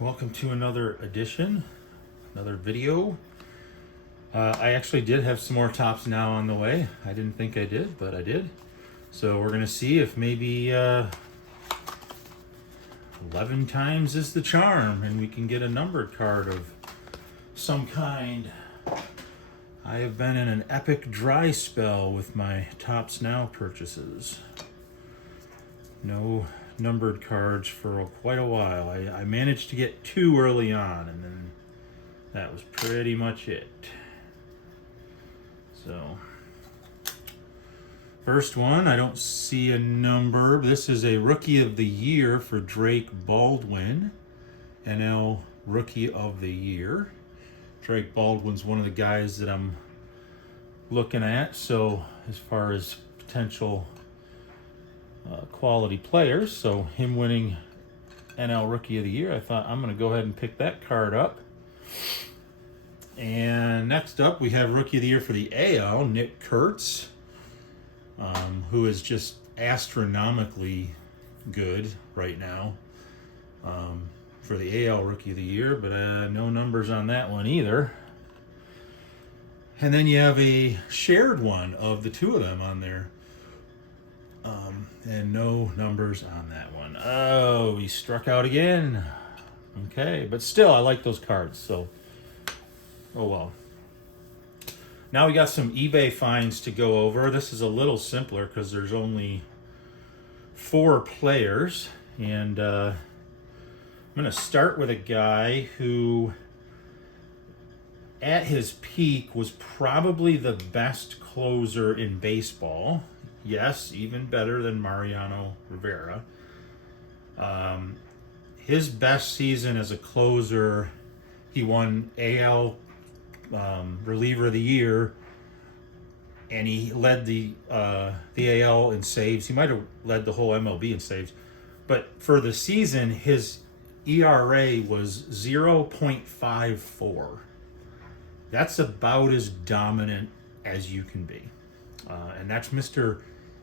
welcome to another edition, another video. I actually did have some more tops now on the way. I didn't think I did, but I did. So we're gonna see if maybe 11 times is the charm and we can get a numbered card of some kind. I have been in an epic dry spell with my TOPPS Now purchases. No numbered cards for quite a while. I managed to get 2 early on, and then that was pretty much it. So, first one, I don't see a number. This is a Rookie of the Year for Drake Baldwin, NL Rookie of the Year. Drake Baldwin's one of the guys that I'm looking at, so as far as potential quality players, so him winning NL Rookie of the Year, I thought I'm going to go ahead and pick that card up. And next up, we have Rookie of the Year for the AL, Nick Kurtz, who is just astronomically good right now for the AL Rookie of the Year, but no numbers on that one either. And then you have a shared one of the two of them on there. And no numbers on that one. Oh, he struck out again. Okay, but still, I like those cards, so oh well. Now we got some eBay finds to go over. This is a little simpler because there's only 4 players, and I'm going to start with a guy who, at his peak, was probably the best closer in baseball. Yes, even better than Mariano Rivera. His best season as a closer, he won AL Reliever of the Year, and he led the AL in saves. He might have led the whole MLB in saves. But for the season, his ERA was 0.54. That's about as dominant as you can be. And that's Mr.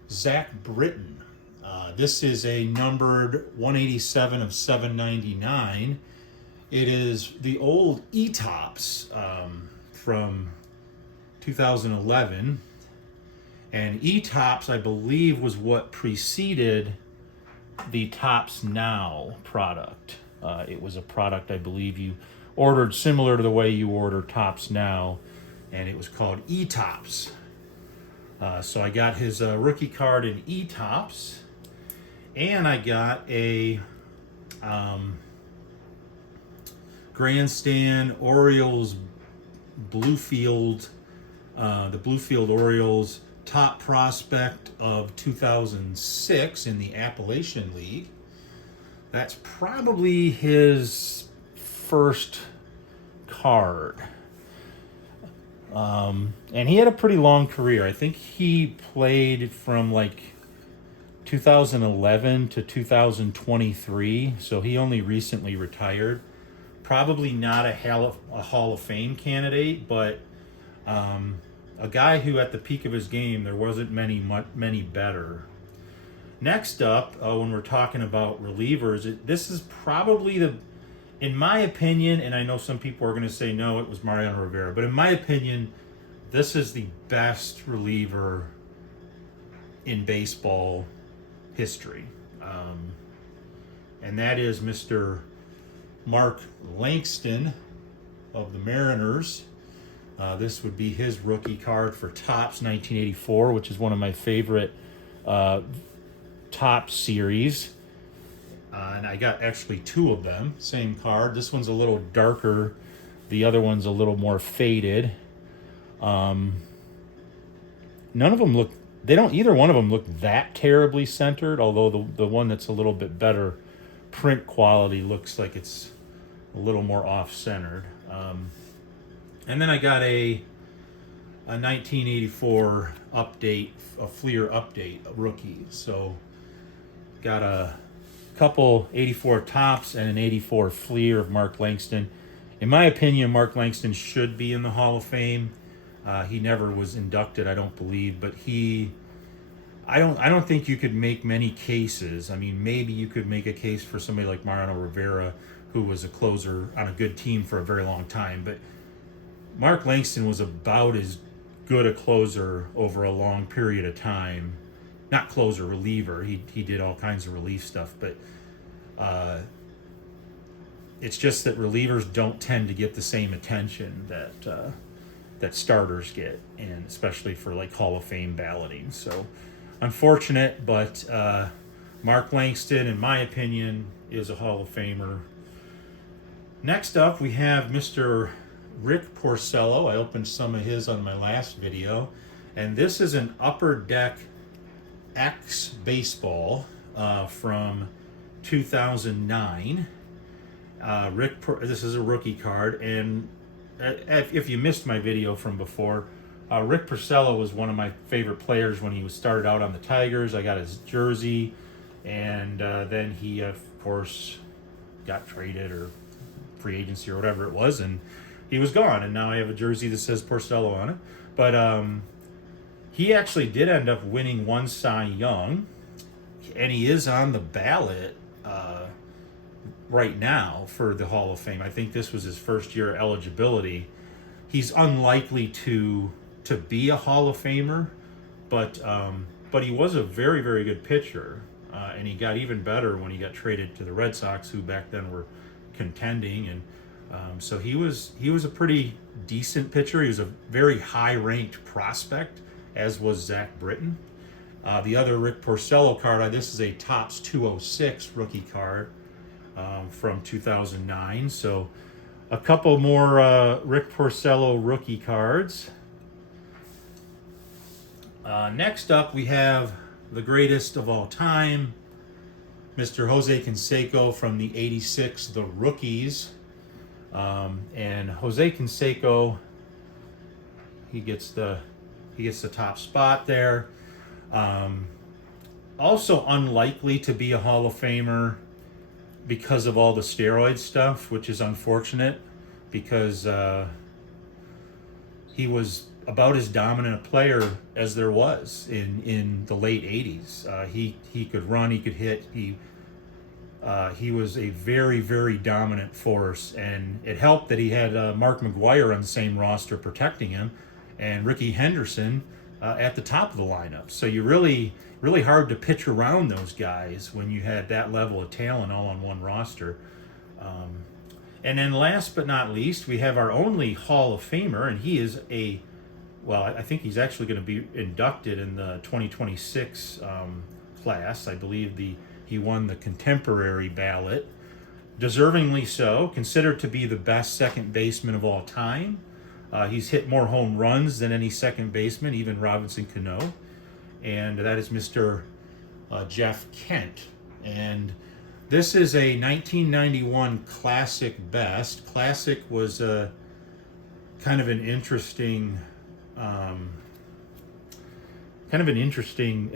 Zach Britton. This is a numbered 187 of 799. It is the old TOPPS from 2011. And TOPPS, I believe, was what preceded the TOPPS Now product. It was a product I believe you ordered similar to the way you order TOPPS Now, and it was called TOPPS. So I got his rookie card in TOPPS, and I got a Grandstand Orioles Bluefield, the Bluefield Orioles top prospect of 2006 in the Appalachian League. That's probably his first card. And he had a pretty long career. I think he played from like 2011 to 2023, so he only recently retired. Probably not a Hall of Fame candidate, but a guy who at the peak of his game, there wasn't many better. Next up, when we're talking about relievers, this is probably in my opinion, and I know some people are going to say no, it was Mariano Rivera, but in my opinion, this is the best reliever in baseball history. And that is Mr. Mark Langston of the Mariners. This would be his rookie card for TOPPS 1984, which is one of my favorite TOPPS series. And I got actually 2 of them, same card. This one's a little darker. The other one's a little more faded. None of them look, either one of them look that terribly centered, although the one that's a little bit better print quality looks like it's a little more off-centered. And then I got a 1984 update, a Fleer update rookie. So got a couple 84 TOPPS and an 84 Fleer of Mark Langston. In my opinion, Mark Langston should be in the Hall of Fame. He never was inducted, I don't believe, but I don't think you could make many cases. I mean, maybe you could make a case for somebody like Mariano Rivera, who was a closer on a good team for a very long time. But Mark Langston was about as good a closer over a long period of time. Not closer, reliever. He did all kinds of relief stuff, but it's just that relievers don't tend to get the same attention that starters get, and especially for like Hall of Fame balloting. So unfortunate, but Mark Langston, in my opinion, is a Hall of Famer. Next up, we have Mr. Rick Porcello. I opened some of his on my last video, and this is an Upper Deck X baseball from 2009. This is a rookie card, and if you missed my video from before, Rick Porcello was one of my favorite players when he started out on the Tigers. I got his jersey, and then he, of course, got traded or free agency or whatever it was, and he was gone. And now I have a jersey that says Porcello on it. But he actually did end up winning one Cy Young, and he is on the ballot right now for the Hall of Fame. I think this was his first year eligibility. He's unlikely to be a Hall of Famer, but he was a very, very good pitcher, and he got even better when he got traded to the Red Sox, who back then were contending, and so he was a pretty decent pitcher. He was a very high-ranked prospect, as was Zach Britton. The other Rick Porcello card, this is a TOPPS 206 rookie card from 2009. So a couple more Rick Porcello rookie cards. Next up, we have the greatest of all time, Mr. Jose Canseco from the 86, the Rookies. And Jose Canseco, he gets the top spot there. Also unlikely to be a Hall of Famer because of all the steroid stuff, which is unfortunate, because he was about as dominant a player as there was in the late 80s. He could run, he could hit, he was a very, very dominant force, and it helped that he had Mark McGwire on the same roster protecting him, and Ricky Henderson at the top of the lineup. So you really hard to pitch around those guys when you had that level of talent all on one roster. And then last but not least, we have our only Hall of Famer, and he is I think he's actually going to be inducted in the 2026 class. I believe he won the contemporary ballot, deservingly so, considered to be the best second baseman of all time. He's hit more home runs than any second baseman, even Robinson Cano, and that is Mr. Jeff Kent. And this is a 1991 Classic Best. Classic was kind of an interesting, and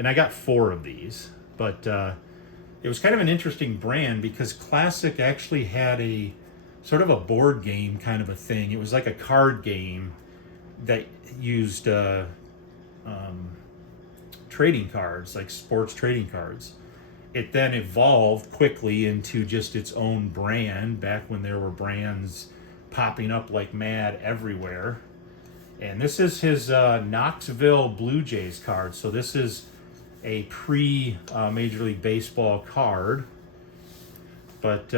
I got 4 of these, but it was kind of an interesting brand because Classic actually had a sort of a board game kind of a thing. It was like a card game that used trading cards, like sports trading cards. It then evolved quickly into just its own brand back when there were brands popping up like mad everywhere. And this is his Knoxville Blue Jays card. So this is a pre-Major League Baseball card. But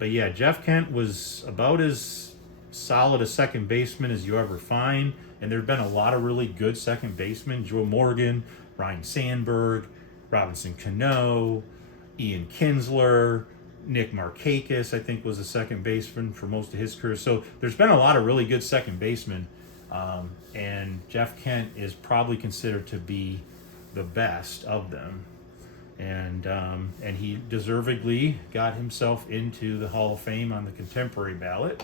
yeah, Jeff Kent was about as solid a second baseman as you ever find. And there have been a lot of really good second basemen. Joe Morgan, Ryan Sandberg, Robinson Cano, Ian Kinsler, Nick Markakis, I think, was a second baseman for most of his career. So there's been a lot of really good second basemen. And Jeff Kent is probably considered to be the best of them. And he deservedly got himself into the Hall of Fame on the contemporary ballot.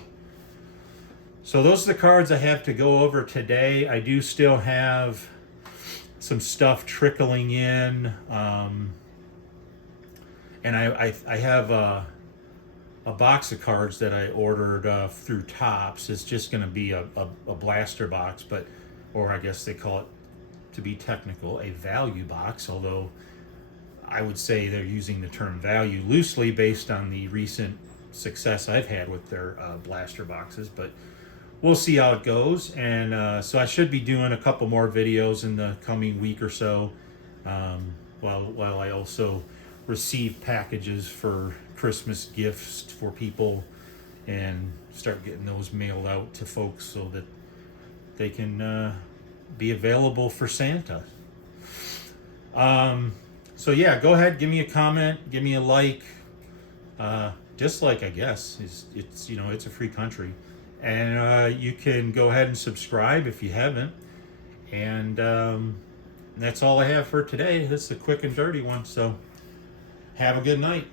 So those are the cards I have to go over today. I do still have some stuff trickling in. And I have a box of cards that I ordered through TOPPS. It's just going to be a blaster box, or I guess they call it, to be technical, a value box, although I would say they're using the term value loosely based on the recent success I've had with their blaster boxes, but we'll see how it goes. And so I should be doing a couple more videos in the coming week or so, while I also receive packages for Christmas gifts for people and start getting those mailed out to folks so that they can be available for Santa. So yeah, go ahead, give me a comment, give me a like, dislike, I guess. It's it's a free country, and you can go ahead and subscribe if you haven't. And that's all I have for today. This is a quick and dirty one. So have a good night.